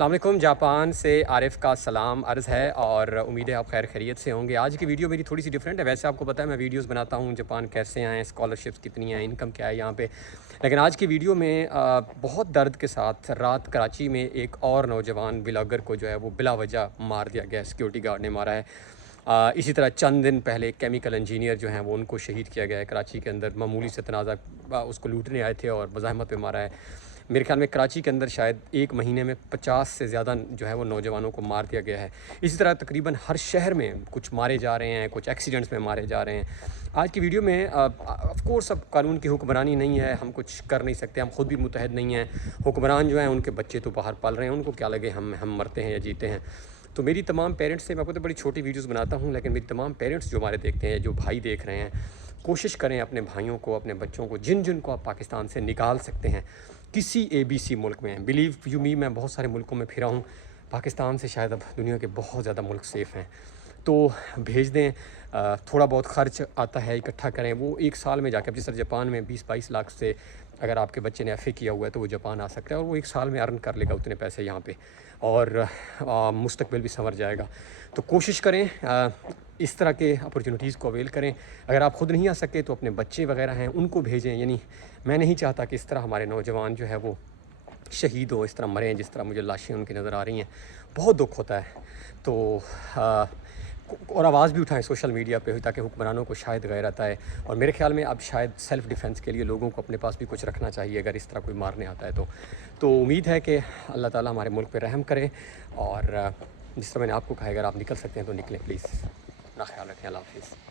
अस्सलाम वालेकुम। जापान से आरिफ का सलाम अर्ज़ है और उम्मीद है आप खैर खैरियत से होंगे। आज की वीडियो मेरी थोड़ी सी डिफरेंट है। वैसे आपको पता है मैं वीडियोस बनाता हूँ जापान कैसे आए, स्कॉलरशिप्स कितनी हैं, इनकम क्या है यहाँ पे। लेकिन आज की वीडियो में बहुत दर्द के साथ रात कराची में एक और नौजवान ब्लॉगर को जो है वो बिला वजह मार दिया गया, सिक्योरिटी गार्ड ने मारा है। इसी तरह चंद दिन पहले केमिकल इंजीनियर जो हैं वो उनको शहीद किया गया है कराची के अंदर। मामूली से तनाज़ा उसको लूटने आए थे और मज़ाहमत पे मारा है। मेरे ख्याल में कराची के अंदर शायद एक महीने में 50 से ज़्यादा जो है वो नौजवानों को मार दिया गया है। इसी तरह तकरीबन हर शहर में कुछ मारे जा रहे हैं, कुछ एक्सीडेंट्स में मारे जा रहे हैं। आज की वीडियो में ऑफ कोर्स अब कानून की हुक्मरानी नहीं है, हम कुछ कर नहीं सकते, हम खुद भी मुतहद नहीं हैं। हुक्मरान जो हैं उनके बच्चे तो बाहर पल रहे हैं, उनको क्या लगे हम मरते हैं या जीते हैं। तो मेरी तमाम पेरेंट्स से, मैं आपको तो बड़ी छोटी वीडियोस बनाता हूँ, लेकिन मेरी तमाम पेरेंट्स जो हमारे देखते हैं, जो भाई देख रहे हैं, कोशिश करें अपने भाइयों को, अपने बच्चों को, जिन को आप पाकिस्तान से निकाल सकते हैं किसी ABC मुल्क में। बिलीव यू मी, मैं बहुत सारे मुल्कों में फिरा हूँ, पाकिस्तान से शायद अब दुनिया के बहुत ज़्यादा मुल्क सेफ़ हैं। तो भेज दें, थोड़ा बहुत ख़र्च आता है, इकट्ठा करें। वो एक साल में जाकर, जिस तरह जापान में 20-22 लाख से अगर आपके बच्चे ने FA किया हुआ है तो वो जापान आ सकता है और वो एक साल में अर्न कर लेगा उतने पैसे यहाँ पे, और मुस्तकबिल भी संवर जाएगा। तो कोशिश करें, इस तरह के अपॉर्चुनिटीज़ को अवेल करें। अगर आप ख़ुद नहीं आ सके तो अपने बच्चे वगैरह हैं उनको भेजें। यानी मैं नहीं चाहता कि इस तरह हमारे नौजवान जो है वो शहीद हो, इस तरह मरें जिस तरह मुझे लाशें उनकी नज़र आ रही हैं। बहुत दुख होता है। तो और आवाज़ भी उठाएं सोशल मीडिया पे, ताकि हुक्मरानों को शायद गैरत आए। और मेरे ख्याल में अब शायद सेल्फ़ डिफेंस के लिए लोगों को अपने पास भी कुछ रखना चाहिए अगर इस तरह कोई मारने आता है तो उम्मीद है कि अल्लाह ताला हमारे मुल्क पे रहम करे। और जिस तरह मैंने आपको कहा, अगर आप निकल सकते हैं तो निकलें प्लीज़। अपना ख्याल रखें। अल्लाह हाफ़िज़।